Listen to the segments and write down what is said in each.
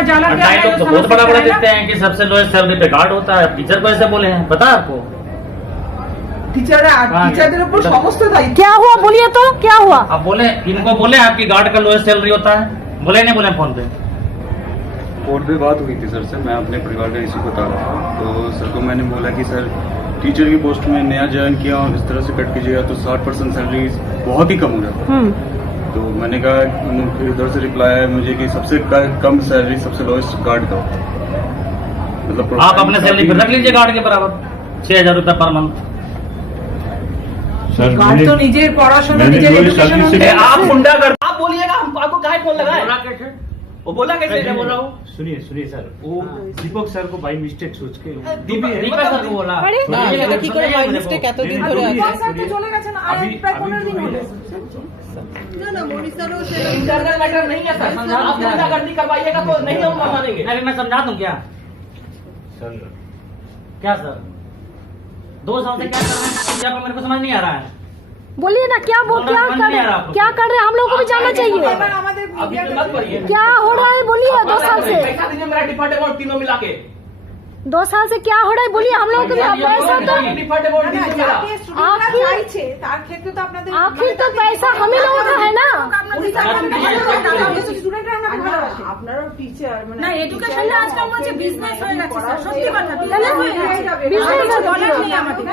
का जाला क्या है? लोग तो बहुत बड़ा बड़ा देते हैं कि सबसे लोएस्ट सैलरी पे गार्ड होता है। टीचर को ऐसे बोले हैं, पता है आपको? टीचरদের উপর সমস্ত দায়িত্ব। क्या हुआ बोलिए तो, क्या हुआ? आप बोले, इनको बोले आपकी गार्ड का लोएस्ट सैलरी होता है? बोले नहीं बोले फोन पे? फोन पे बात हुई थी सर से, मैं अपने परिवार का इशू बता रहा था। तो सर को मैंने बोला कि सर टीचर की पोस्ट में नया ज्वाइन किया और इस तरह से कट कीजिएगा तो 60% सैलरी बहुत ही कम हो जाता है। तो मैंने कहा, फिर उधर से रिप्लाई आया मुझे कि सबसे कम सैलरी सबसे लोएस्ट गार्ड का होता है। मतलब आप अपने सैलरी फिर रख लीजिए गार्ड के बराबर, 6,000 रुपए पर मंथ। गार्ड तो निजे पढ़ाशोना निजे एजुकेशन। आप मुंडा कर, आप बोलिएगा, हम आपको काहे फोन लगाए? वो बोला कैसे? मैं बोल रहा हूँ, सुनिए सर, वो दीपक सर को बाई मिस्टेक सोच के दीपक सर को बोला। अरे না এটা কি করে বাই মিস্টেক এতদিন ধরে আছে? চলে গেছেন আর প্রায় 15 দিন হলো। না মরিসারও इंटरनल मैटर नहीं है सर, आप गुंडागर्दी करवाइएगा तो नहीं हम मानेंगे। अरे मैं समझा दूं क्या? सर क्या सर 2 साल से क्या कर रहे हैं आपको मेरे को समझ नहीं आ रहा है। बोलिए ना, क्या वो क्या कर रहे हैं, क्या कर रहे हैं, हम लोगों को भी जानना चाहिए। अभी तो मत करिए। क्या हो रहा है बोलिए, 2 साल से पैसा दीजिए मेरा डिपार्टमेंट तीनों मिला के। 2 साल से क्या हो रहा है बोलिए, हम लोगों को भी पैसा तो डिपार्टमेंट दीजिए मेरा। आखिर तो पैसा हम ही लोगों का है ना। আপনারও টিচার মানে না এডুকেশনে আজকাল বলছে বিজনেস হয়ে গেছে স্যার, সত্যি কথা বিজনেস হয়ে গেছে, বিজনেস ডলার নেই আমাদের।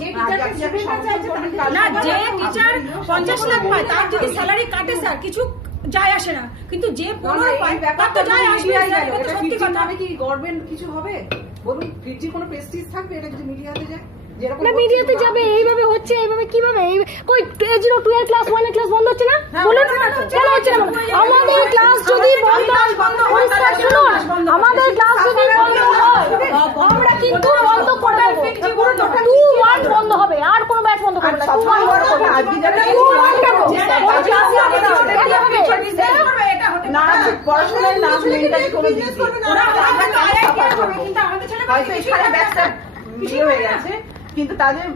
যে টিচারকে সুবিধা চাইছে না যে টিচার 50 লাখ পায় তার যদি স্যালারি কাটে স্যার কিছু যায় আসে না, কিন্তু যে 15 পায় তার তো যায় আসবে স্যার, এটা তো সত্যি কথা। আমি কি গভর্নমেন্ট কিছু হবে বলুন? ফিজির কোনো প্রেস্টিজ থাকবে এটা যদি মিডিয়াতে যায়? না মিডিয়াতে যাবে, এইভাবে হচ্ছে, এইভাবে কিভাবে কই A02 এর ক্লাস 1 এর ক্লাস বন্ধ হচ্ছে না? বলুন কেন হচ্ছে না? আমাদের ক্লাস যদি বন্ধ হয়, শুনুন, আমাদের ক্লাস যদি বন্ধ হয় আমরা কিন্তু বন্ধ করে দেব। পুরো 2 মান্থ বন্ধ হবে, আর কোনো ব্যাচ বন্ধ করবে না। 2 মান্থ আজকে যারা 2 মান্থ ক্লাসে আমাদের না পড়াশোনার নাম মেন্টালি কোনো জিনিস ওরা আমরা তো আইআইটি করবে, কিন্তু আমাদের ছেলে হয়তো এখানে ব্যাচটা মিলিয়ে হয়ে গেছে কিন্তু তাদের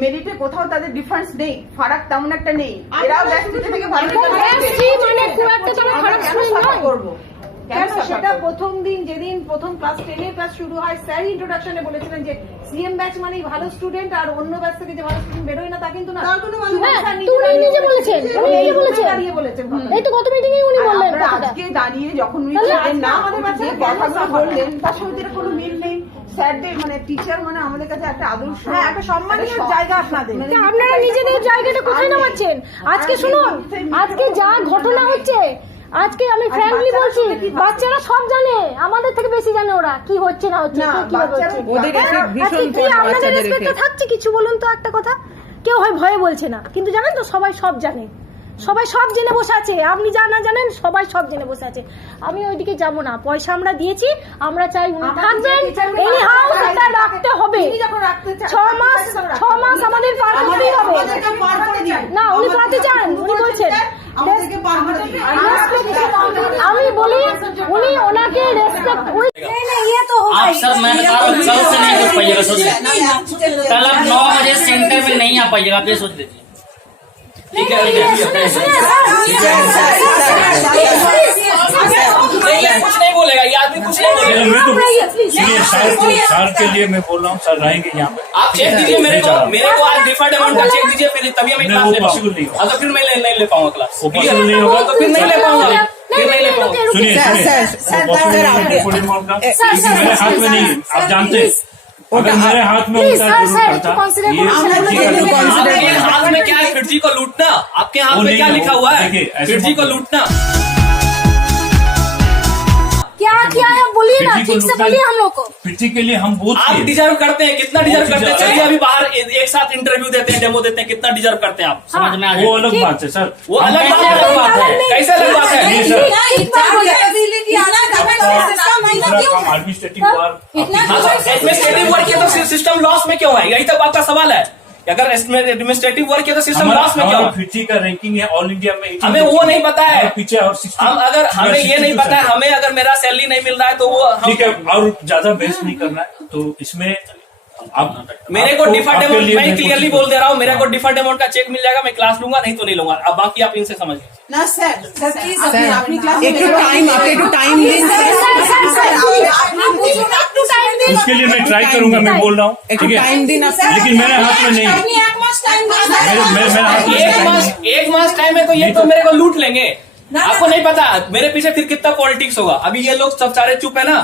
মেরিটে কোথাও তাদের ডিফারেন্স নেই, ফারাক তেমন একটা নেই। এরাও ব্যাচ থেকে ভালো মানে খুব একটা তো খারাপ সাফার করবো কেন? সেটা প্রথম দিন যেদিন প্রথম ক্লাস 10 এর ক্লাস শুরু হয় স্যার ইন্ট্রোডাকশনে বলেছিলেন যে সিএম ব্যাচ মানেই ভালো স্টুডেন্ট আর অন্য ব্যাচ থেকে যে ভালো স্টুডেন্ট বেরোয় না তা কিন্তু না। উনি নিজে বলেছেন, উনি নিজে বলেছেন, দাঁড়িয়ে বলেছেন। এই তো গত মিটিং এ উনি বললেন কথাটা। আজকে দাঁড়িয়ে যখন উনি বললেন না আমাদের বাচ্চা কথাগুলো বললেন তার সঙ্গে এর কোনো মিল নেই। স্যারদের মানে টিচার মানে আমাদের কাছে একটা আদর্শ, একটা সম্মানের জায়গা আপনাদের। আপনারা নিজেদের জায়গাটা কোথায় নামাচ্ছেন? আজকে শুনুন, আজকে যা ঘটনা হচ্ছে, আজকে আমি ফ্র্যাঙ্কলি বলছি, বাচ্চারা সব জানে, আমাদের থেকে বেশি জানে ওরা কি হচ্ছে না হচ্ছে, কি হচ্ছে। আজকে কি আপনাদের রেসপেক্টে থাকছে কিছু বলুন তো একটা কথা? কেউ হয় ভয়ে বলছে না, কিন্তু জানেন তো সবাই সব জানে, সবাই সব জেনে বসে আছে। আপনি যা না জানেন সবাই সব জেনে বসে আছে। আমি ওইদিকে যাব না, পয়সা আমরা দিয়েছি, আমরা চাই উনি থাকবেন, এনি হাউ এটা রাখতে হবে। 6 মাস আমাদের পার করতেই হবে। না উনি পাতে চান, উনি বলছেন আমি বলি উনি ওনাকে রেসপেক্ট। आप सर मैं बता रहा हूँ, कल से नहीं कर पाइएगा, सोच लीजिए। कल आप 9 बजे सेंटर में नहीं आ पाइएगा, आप ये सोच लीजिए। ठीक है कुछ नहीं बोलेगा ये आदमी, कुछ नहीं बोलेगा। मैं तो सुनिए सर के लिए मैं बोल रहा हूँ, सर रहेंगे यहाँ पे। आप चेक दीजिए मेरे को आज डिपार्टमेंट का चेक दीजिए, फिर तभी मैं क्लास ले पाऊंगा। तो फिर मैं नहीं ले पाऊंगा क्लास, पॉसिबल नहीं होगा तो फिर नहीं ले पाऊंगा, फिर नहीं ले पाऊंगा। सुनिए मेरे हाथ में नहीं, आप जानते हैं अगर मेरे हाथ में होता आपके हाथ में क्या है? फिरजी को लूटना। आपके हाथ में क्या लिखा हुआ है? फिरजी को लूटना। क्या किया है बोलिए ना, ठीक से बोलिए हम लोग को। फिरजी के लिए हम बहुत आप डिजर्व करते हैं, कितना डिजर्व करते हैं? चलिए अभी बाहर एक साथ इंटरव्यू देते हैं, डेमो देते हैं, कितना डिजर्व करते हैं आप? समझ में आ वो अलग बात है सर, वो अलग बात है। कैसे अलग बात है? एडमिनिस्ट्रेटिव एडमिनिस्ट्रेटिव वर्क किया तो सिस्टम लॉस में क्यों है? यही तक आपका सवाल है। अगर एडमिनिस्ट्रेटिव वर्क किया तो सिस्टम लॉस में क्यों? फिरजी का रैंकिंग है ऑल इंडिया में, हमें वो नहीं पता है पीछे। और हम अगर हमें ये नहीं पता है, हमें अगर मेरा सैलरी नहीं मिल रहा है तो वो ठीक है, और ज्यादा बहस नहीं करना है। तो इसमें आप मेरे को डिफॉल्ट अमाउंट, मैं क्लियरली बोल दे रहा हूँ, मेरे को डिफॉल्ट अमाउंट का चेक मिल जाएगा, मैं क्लास लूंगा, नहीं तो नहीं लूंगा। अब बाकी आप इनसे समझ लीजिए। না স্যার স্যার প্লিজ আপনি ক্লাস একটু টাইম দিন उसके लिए मैं ट्राई करूंगा, मैं बोल रहा हूँ, ठीक है, टाइम दिन आप लेकिन मेरे हाथ में नहीं, আপনি 1 মাস টাইম मेरे हाथ में एक मास टाइम है तो ये तो मेरे को लूट लेंगे। आपको नहीं पता मेरे पीछे फिर कितना पॉलिटिक्स होगा। अभी ये लोग सब सारे चुप है ना,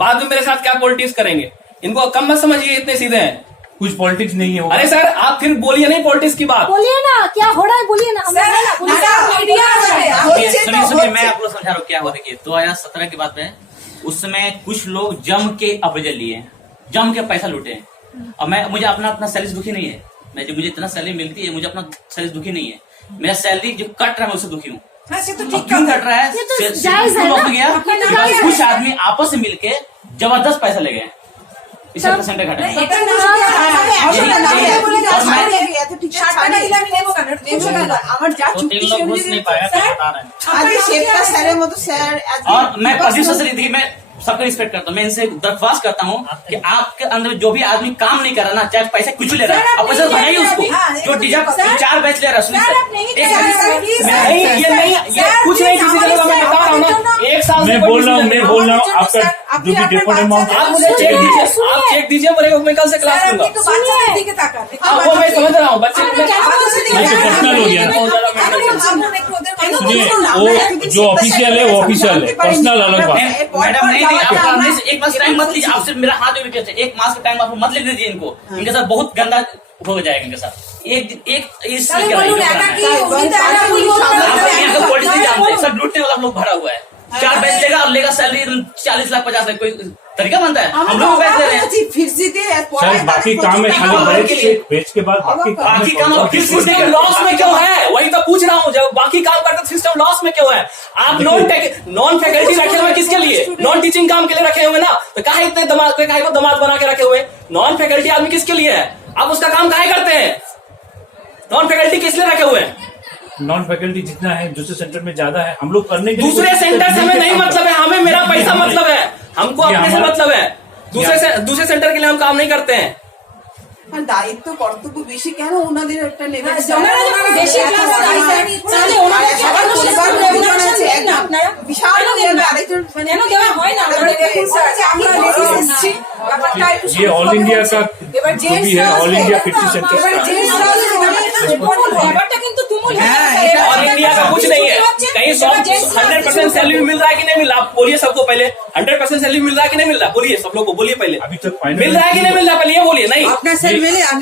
बाद में मेरे साथ क्या पॉलिटिक्स करेंगे। इनको कम मत समझिए, इतने सीधे हैं। कुछ पॉलिटिक्स नहीं है। अरे सर आप फिर बोलिए नहीं पॉलिटिक्स की बात। बोलिए ना क्या हो रहा है, बोलिए ना हमें है ना, बोलिए। सुनिए मैं आपको समझा रहा हूँ क्या हुआ। देखिए 2017 की बात है, उस समय कुछ लोग जम के अप्रेजल लिए, जम के पैसा लूटे। और मुझे अपना सैलरी दुखी नहीं है, मुझे इतना सैलरी मिलती है, मुझे अपना सैलरी दुखी नहीं है। मेरा सैलरी जो कट रहा है मैं उससे दुखी हूँ। क्यों कट रहा है? जायज है ना? गया कुछ आदमी आपस में मिलके जबरदस्त पैसा ले गए, इसे परसेंटेज घटा। আমার যা तो চুক্তি 3 लोग घुस नहीं पाया, क्या बता रहे हैं। আরে শেফটা স্যারের মতো স্যার और मैं प्रोड्यूसर से देखिए मैं सबका रिस्पेक्ट करता हूँ, मैं इनसे दरख्वास्त करता हूँ कि आपके अंदर जो भी आदमी काम नहीं कर रहा ना, चाहे पैसा कुछ ले रहा है, आप पैसा भराइए उसको। जो डिजर्व 4 बैच ले रहा है, सुनिए नहीं ये नहीं, ये कुछ नहीं किसी जगह मैं बता रहा हूँ ना। 1 साल मैं बोल रहा हूँ आपका जो भी डिफॉल्ट अमाउंट आप मुझे चेक दीजिए, आप चेक दीजिए, मैं कल से क्लास लूंगा। वो मैं समझ रहा हूँ, बच्चे पर्सनल हो गया ना। सुनिए वो जो ऑफिशियल है वो ऑफिशियल है, पर्सनल अलग बात है। मैडम नहीं आप एक मास टाइम मत लीजिए, आपसे मेरा हाथ में विकेट है, 1 मास का टाइम आप मत ले दीजिए इनको, इनके साथ बहुत गंदा हो जाएगा इनके साथ। एक इस सब लूटने वाला लोग भरा हुआ है। 4 बैच लेगा और लेगा सैलरी 40 लाख 50 लाख, कोई तरीका बनता है? हम लोग बैच ले रहे हैं सर, बाकी काम है खाली बेच के बाद बाकी काम सिस्टम लॉस में क्यों है, वही तो पूछ रहा हूँ। जब बाकी काम करते सिस्टम लॉस में क्यों है? आप नॉन फैकल्टी रखे हुए किसके लिए? नॉन टीचिंग काम के लिए रखे हुए ना, तो काहे इतने दमाद बना के रखे हुए? नॉन फैकल्टी आदमी किसके लिए है? आप उसका काम काहे करते हैं? नॉन फैकल्टी किस लिए रखे हुए हैं? नॉन फैकल्टी जितना है दूसरे सेंटर में ज्यादा है, हम लोग करने के लिए दूसरे सेंटर से हमें नहीं मतलब है, हमें मेरा पैसा मतलब है, हमको अपने से मतलब है। दूसरे सेंटर के लिए हम काम नहीं करते हैं। দায়িত্ব কর্তব্য বেশি কেন ওনাদের একটা লেভেল ये ऑल इंडिया का जो भी है, ऑल इंडिया 50 सेंटर और इंडिया का कुछ नहीं है, कहीं 100% सैलरी मिल रहा है कि नहीं मिल रहा? आप बोलिए सबको पहले, 100% सैलरी मिल रहा है कि नहीं मिल रहा? बोलिए सब लोग को, बोलिए पहले अभी तक फाइनल मिल रहा है कि नहीं मिल रहा? पहले ये बोलिए। नहीं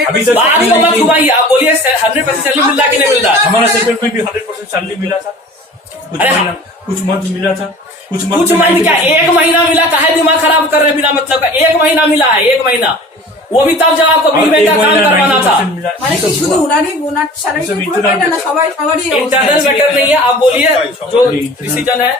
अभी तक बात को मत घुमाइए, आप बोलिए 100% सैलरी मिल रहा है कि नहीं मिल रहा? हमारा सेंटर में भी 100% सैलरी मिला था, कुछ मंथ मिला था, कुछ मंथ क्या 1 महीना मिला? काहे दिमाग खराब कर रहे बिना मतलब का? 1 महीना मिला है, 1 महीना, वो भी तब जब आपको बीच में का काम करवाना था। মানে কি শুধু ওনারই ওনার স্যালারি পুরো পায় না, সবাই সবারই इंटरनल मैटर नहीं है। आप बोलिए जो डिसीजन है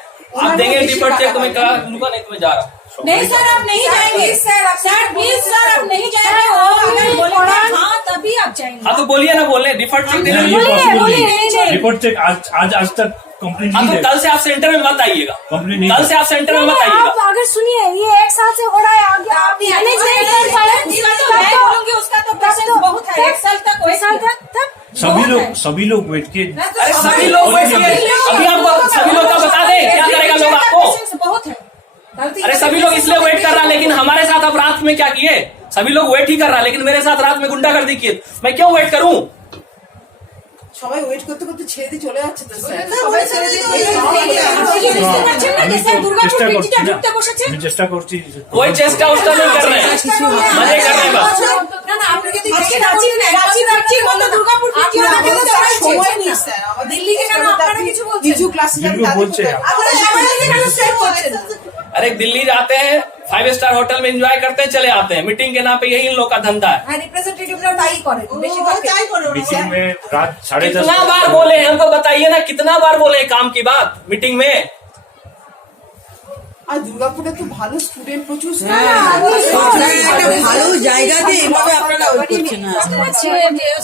आप देंगे, डिफॉल्ट चेक तुम्हें करा दूंगा, नहीं तुम्हें जा रहा। नहीं सर आप नहीं जाएंगे, सर प्लीज सर आप नहीं जाएंगे, और अगर बोलेंगे हाँ तभी आप जाएंगे। हाँ तो बोलिए ना, बोले डिफॉल्ट चेक देने ये पॉसिबल नहीं, रिपोर्ट चेक आज तक कंप्लीट हाँ नहीं तो है। कल से आप सेंटर में मत आइएगा, कंप्लीट नहीं कल से आप सेंटर में मत आइएगा। आप अगर सुनिए ये 1 साल से हो रहा है, आगे आप मैनेज नहीं कर पाए, मैं बोलूंगी उसका तो प्रोसेस बहुत है, 1 साल तक कोई साल तक सभी लोग वेट किए। अरे सभी लोग अभी आपको सभी लोग का बता दें क्या करेगा लोग आपको? बहुत है। अरे सभी लोग इसलिए वेट कर रहा है, लेकिन हमारे साथ आप रात में क्या किए? सभी लोग वेट ही कर रहा है, लेकिन मेरे साथ रात में गुंडागर्दी किए। मैं क्यों वेट करूं? সবাই ওয়েট করতে করতে ছেড়ে দিয়ে চলে যাচ্ছে তো স্যার। আমি চেষ্টা করছি, कोई चेष्टा उष्टा नहीं कर रहे हैं, मजे कर रहे हैं बस। সময় নেই স্যার, দিল্লিকে কেন আপনারা কিছু বলছেন? কিছু ক্লাসে বলছে अरे दिल्ली जाते हैं, 5 स्टार होटल में एंजॉय करते हैं, चले आते हैं। मीटिंग के नाम पे यही इन लोग का धंधा है। मीटिंग में रात 10:30 कितना बार बोले हमको बताइए ना, कितना बार बोले काम की बात मीटिंग में? আর দুর্গাপুরে তো ভালো স্টুডেন্ট প্রচুর ভালো জায়গাতে এভাবে আপনারা ওয়েট করছেন না।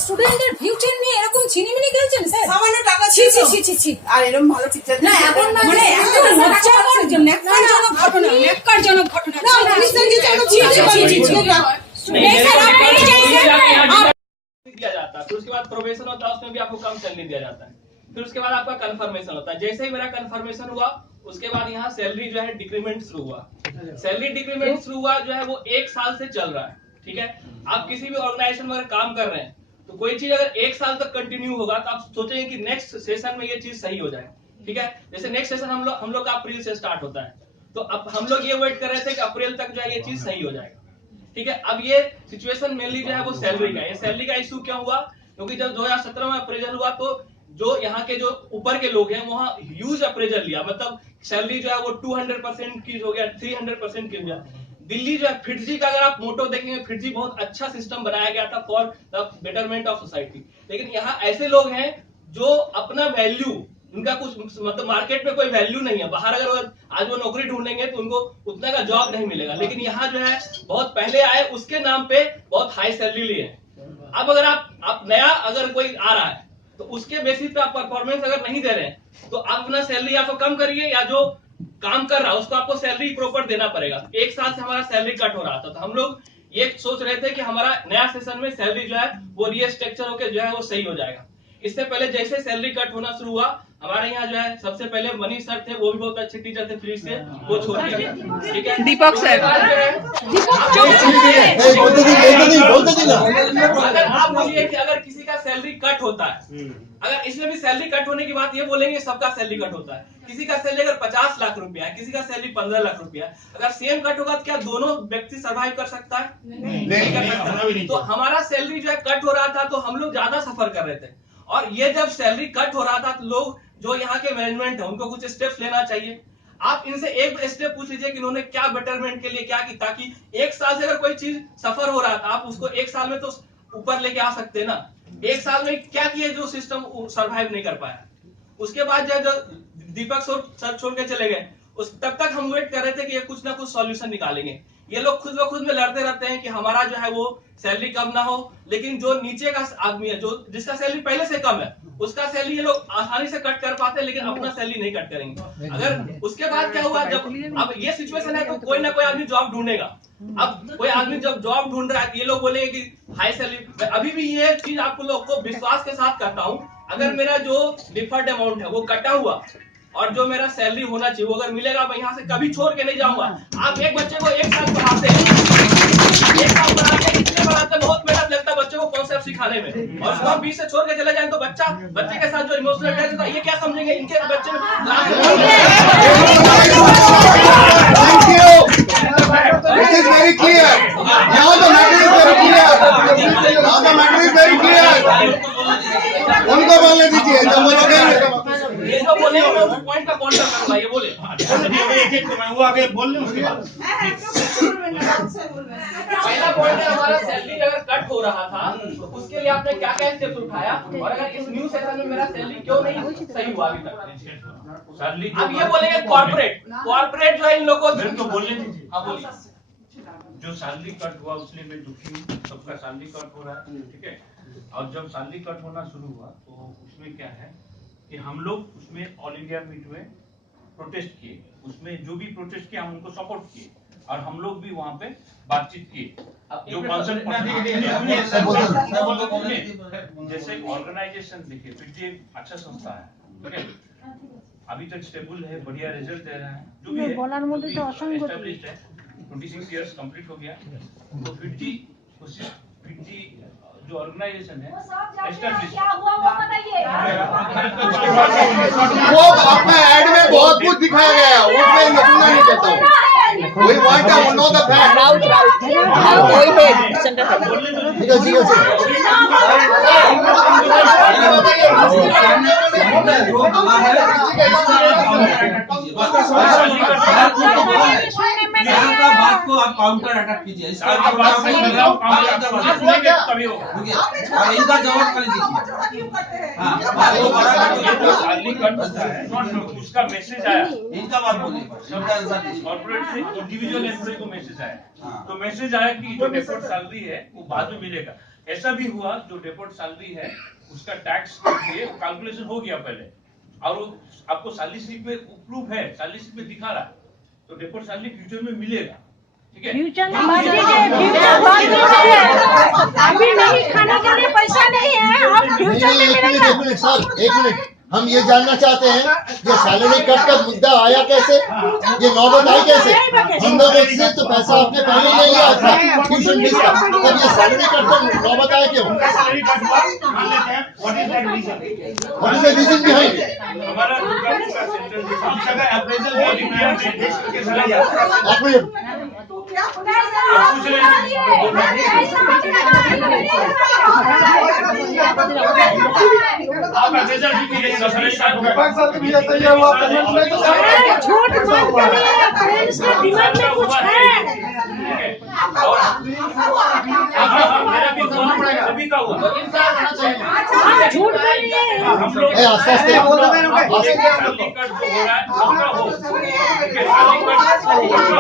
স্টুডেন্টদের ফিউচার নিয়ে এরকম ছিনিমিনি খেলছেন স্যার। সামান্য টাকা ছি ছি ছি ছি ছি। আর এরকম ভালো টিচার না এখন মানে একদম ন্যাক্কারজনক ঘটনা, ন্যাক্কারজনক ঘটনা। না পুলিশ থেকে চলো ছি ছি ছি ছি। नहीं सर आप नहीं जाएंगे। दिया जाता है, तो उसके बाद प्रोबेशन होता है, उसमें भी आपको कम सैलरी दिया जाता है। फिर उसके बाद आपका कंफर्मेशन होता है। जैसे ही मेरा कंफर्मेशन हुआ उसके बाद यहाँ सैलरी जो है डिक्रीमेंट शुरू हुआ। सैलरी डिक्रीमेंट शुरू हुआ जो है वो 1 साल से चल रहा है। ठीक है, आप किसी भी ऑर्गेनाइजेशन में अगर काम कर रहे हैं तो कोई चीज अगर 1 साल तक कंटिन्यू होगा तो आप सोचेंगे कि नेक्स्ट सेशन में ये चीज सही हो जाए। ठीक है, जैसे नेक्स्ट सेशन हम लोग का अप्रैल से स्टार्ट होता है, तो अब हम लोग ये वेट कर रहे थे कि अप्रैल तक जो है ये चीज सही हो जाएगा। ठीक है, अब ये सिचुएशन मेनली जो है वो सैलरी का, ये सैलरी का इशू क्यों हुआ, क्योंकि जब 2017 में अप्रेजल हुआ तो जो यहाँ के जो ऊपर के लोग हैं वहाँ ह्यूज अप्रेजल लिया, मतलब सैलरी जो है वो 200% की हो गया, 300% की हो गया। दिल्ली जो है फिटजी का अगर आप मोटो देखेंगे, फिटजी बहुत अच्छा सिस्टम बनाया गया था for the betterment of society, लेकिन यहाँ ऐसे लोग हैं जो अपना वैल्यू, उनका कुछ मतलब मार्केट में कोई वैल्यू नहीं है। बाहर अगर आज वो नौकरी ढूंढेंगे तो उनको उतना का जॉब नहीं मिलेगा, लेकिन यहाँ जो है बहुत पहले आए उसके नाम पे बहुत हाई सैलरी लिए। अब अगर आप नया अगर कोई आ रहा है तो उसके बेसिस पे आप परफॉर्मेंस अगर नहीं दे रहे हैं तो आप अपना सैलरी या तो कम करिए या जो काम कर रहा है उसको आपको सैलरी प्रॉपर देना पड़ेगा। 1 साल से हमारा सैलरी कट हो रहा था, तो हम लोग ये सोच रहे थे कि हमारा नया सेशन में सैलरी जो है वो रीस्ट्रक्चर होकर जो है वो सही हो जाएगा। इससे पहले जैसे सैलरी कट होना शुरू हुआ, हमारे यहाँ जो है सबसे पहले मनीष सर थे, वो भी बहुत अच्छे टीचर थे, फ्री से वो छोड़ दिया। ठीक है, दीपक सर। अगर आप बोलिए कि अगर किसी का सैलरी कट होता है, अगर इसमें भी सैलरी कट होने की बात ये बोलेंगे सबका सैलरी कट होता है, किसी का सैलरी अगर 50 लाख रुपया है, किसी का सैलरी 15 लाख रुपया है, अगर सेम कट होगा तो क्या दोनों व्यक्ति सर्वाइव कर सकता है? नहीं कर सकता। तो हमारा सैलरी जो है कट हो रहा था तो हम लोग ज्यादा सफर कर रहे थे, और ये जब सैलरी कट हो रहा था तो लोग जो यहाँ के मैनेजमेंट है उनको कुछ स्टेप्स लेना चाहिए। आप इनसे एक स्टेप पूछ लीजिए कि इन्होंने क्या बेटरमेंट के लिए क्या की, ताकि 1 साल से अगर कोई चीज सफर हो रहा था आप उसको 1 साल में तो ऊपर लेके आ सकते हैं ना। 1 साल में क्या किया जो सिस्टम सर्वाइव नहीं कर पाया। उसके बाद जब दीपक सर छोड़ के चले गए तब तक हम वेट कर रहे थे कि ये कुछ ना कुछ सॉल्यूशन निकालेंगे। ये लोग खुद ब खुद में लड़ते रहते हैं कि हमारा जो है वो सैलरी कम ना हो, लेकिन जो नीचे का आदमी है, जो जिसका सैलरी पहले से कम है, उसका सैलरी ये लोग आसानी से कट कर पाते हैं, लेकिन अपना सैलरी नहीं कट करेंगे। अगर उसके बाद क्या हुआ, जब अब ये सिचुएशन है तो कोई ना कोई आदमी जॉब ढूंढेगा। अब कोई आदमी जब जॉब ढूंढ रहा है तो ये लोग बोलेंगे कि हाई सैलरी। अभी भी ये चीज आप लोग को विश्वास के साथ कहता हूँ, अगर मेरा जो डिफर्ड अमाउंट है वो कटा हुआ और जो मेरा सैलरी होना चाहिए वो अगर मिलेगा, मैं यहाँ से कभी छोड़ के नहीं जाऊंगा। आप एक बच्चे को 1 साल पढ़ाते हैं, 1 साल पढ़ाते कितने पढ़ाते, बहुत मेहनत लगता है बच्चे को कॉन्सेप्ट सिखाने में, और उसको आप 20 से छोड़ के चले जाए तो बच्चे के साथ जो इमोशनल अटैच होता है ये क्या समझेंगे इनके बच्चे में। उनको बोलने दीजिए, जब बोलोगे ये जो बोले मैं पॉइंट का काउंटर करूंगा। ये बोले वो आगे बोल लें उसके बाद। पहला पॉइंट है हमारा सैलरी अगर कट हो रहा था तो उसके लिए आपने क्या क्या स्टेप्स उठाया, और अगर इस न्यू सेशन में मेरा सैलरी क्यों नहीं सही हुआ अभी तक। सैलरी अब ये बोलेंगे कॉर्पोरेट जो है इन लोगों को तो बोलने दीजिए। हाँ बोलिए। जो सैलरी कट हुआ उसलिए मैं दुखी हूँ, सबका सैलरी कट हो रहा है, ठीक है। और जब सैलरी कट होना शुरू हुआ तो उसमें क्या है कि हम लोग उसमें ऑल इंडिया मीट में प्रोटेस्ट किए, उसमें जो भी प्रोटेस्ट किया हम उनको सपोर्ट किए, और हम लोग भी वहाँ पे बातचीत किए। जो जैसे ऑर्गेनाइजेशन देखिए, फिटजी अच्छा संस्था है, ठीक है, अभी तक स्टेबल है, बढ़िया रिजल्ट दे रहा है, जो भी है एस्टैब्लिश्ड है, 26 इयर्स कंप्लीट हो गया। तो फिटजी जो ऑर्गेनाइजेशन है वो अपना एड में बहुत कुछ दिखाया गया है, वो मैं सुनना नहीं चाहता हूँ। We want to know the fact. यहाँ का बात को आप काउंटर अटैक कीजिए, इनका जवाब कर दीजिए। उसका मैसेज आया, इनका बात बोलिए, कॉर्पोरेट से इंडिविजुअल एम्प्लॉय को मैसेज आया, तो मैसेज आया कि जो डेपोर्ट सैलरी है वो बाद में मिलेगा। ऐसा भी हुआ, जो डेपोर्ट सैलरी है उसका टैक्स कैलकुलेशन हो गया पहले, और वो आपको सैलरी स्लिप में प्रूफ है, सैलरी स्लिप में दिखा रहा है, तो डेपोर्ट सैलरी फ्यूचर में मिलेगा, ठीक है। फ्यूचर में अभी नहीं खाने के लिए पैसा नहीं है, अब फ्यूचर में मिलेगा। एक मिनट हम ये जानना चाहते हैं ये सैलरी कट का मुद्दा आया कैसे, ये नौबत आई कैसे। हम लोग से तो पैसा आपने पहले ले लिया था ट्यूशन फीस का, तब ये सैलरी कट का नौबत आया क्यों? What is the reason behind? आप अप्रेजल भी कीजिए, झूठ मत करिए, पेरेंट्स के दिमाग में कुछ है। मेरा भी सभी का हुआ। आप झूठ बोलिए। हम लोग आस्ते आस्ते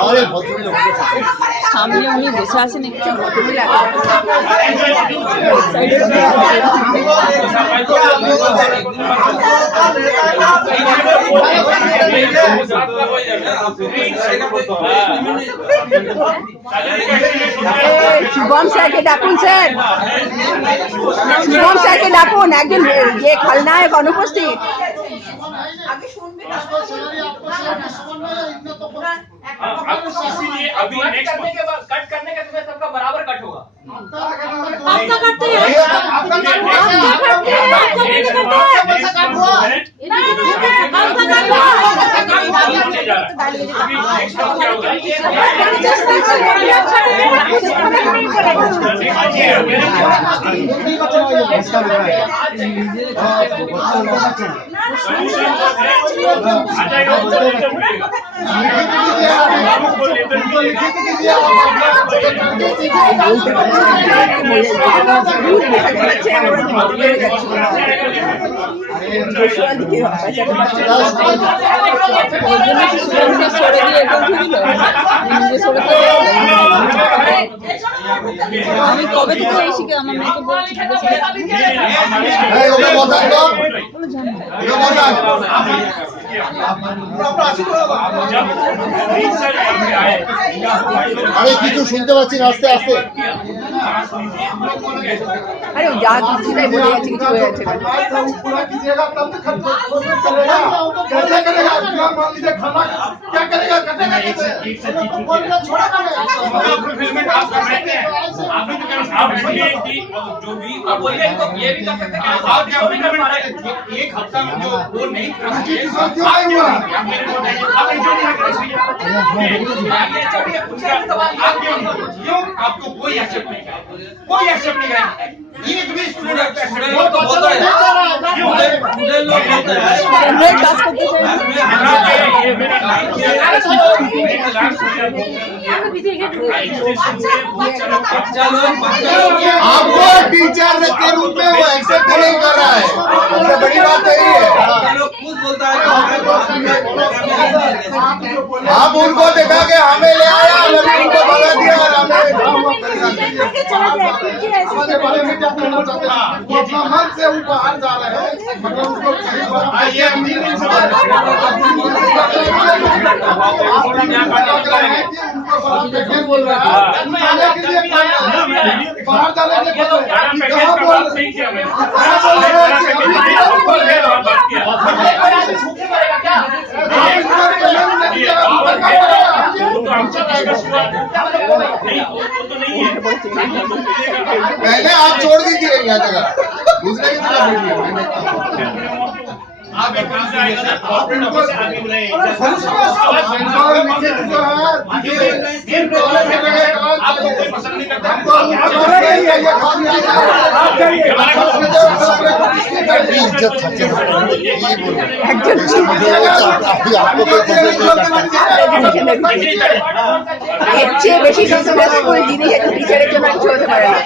अरे সামনে উনি বসে আছেন একটু শুভম স্যারকে ডাকুন, স্যার শুভম স্যারকে ডাকুন, একজন যে খলনায়ক অনুপস্থিত। इसीलिए अभी नेक्स्ट कट करने के समय सबका बराबर कट होगा। आपका करते हैं, आपका करते हैं, আমি কবে থেকে এই শিখে আমার মেয়েকে বলছি আরে কিছু শুনতে পাচ্ছি না, আস্তে আস্তে। আরে যা কিছুটাই বলে যাচ্ছে, কিছু হয়ে যাচ্ছে না। पूरा कीजिएगा तब तो खर्च करेगा, कैसे करेगा? मान लीजिए खाना क्या करेगा, कटेगा कैसे? फुलफिलमेंट आप कर रहे हैं, आप भी तो आप जो भी आप बोलिए तो ये भी कर सकते हैं। आप क्या भी कर पा रहे हैं? एक हफ्ता में जो वो नहीं कर सकते, आप इंटरव्यू नहीं कर सकते। क्यों आपको कोई एक्सेप्ट नहीं करेगा, कोई एक्सेप्ट नहीं करेगा। एक भी स्टूडेंट वो तो होता है, क्यों लोग होता है क्लास करते आपको टीचर के रूप में वो एक्सेप्ट नहीं कर रहा है, सबसे बड़ी बात तो यही है। आप उनको दिखा के हमें ले आया, उनको भगा दिया और हमें अपना मन से उनको बाहर जा रहे हैं, मतलब उसको बोल रहे हैं बाहर जाने के पहले आप छोड़ दीजिए यहाँ जगह, दूसरे की तरफ आप एक काम से आएगा ना, कॉर्पोरेट ऑफिस से आगे बुलाइए। आपको कोई पसंद नहीं करता, এর চেয়ে বেশি সাকসেসফুল জিনিস একটা টিচারের জন্য কিছু হতে পারে না।